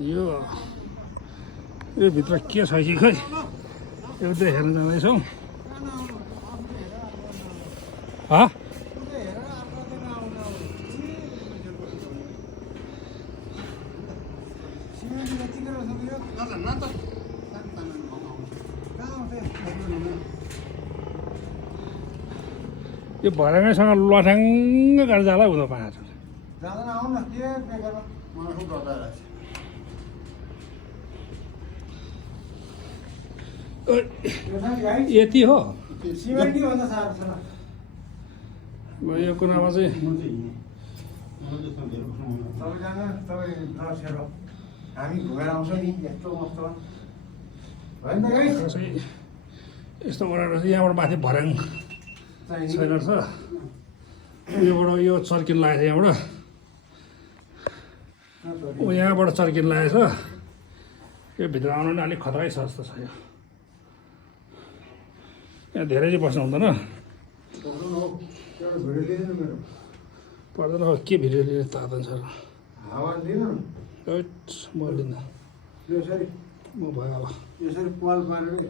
यो भित्र के छ कि खै एउटा हेर्न जाँदैछौँ यो भर्याङैसँग लठ्याङ्ग गाडी जाला हुँदो पाएको छ यति हो यो कुरामा चाहिँ हामी घुमेर आउँछौँ नि यस्तो मस्तो यस्तो गरेर यहाँबाट माथि भर्याङ छैन छ योबाट यो चर्किन लागेको छ यहाँबाट यहाँबाट चर्किन लागेको छ यो भित्र आउनु नि अलिक खतरै छ जस्तो छ यो यहाँ धेरै चाहिँ बस्नु हुँदैन पर्दैन के भिडियो लिने तातन छ म लिन्न म भयो अब यसरी पाल पारेर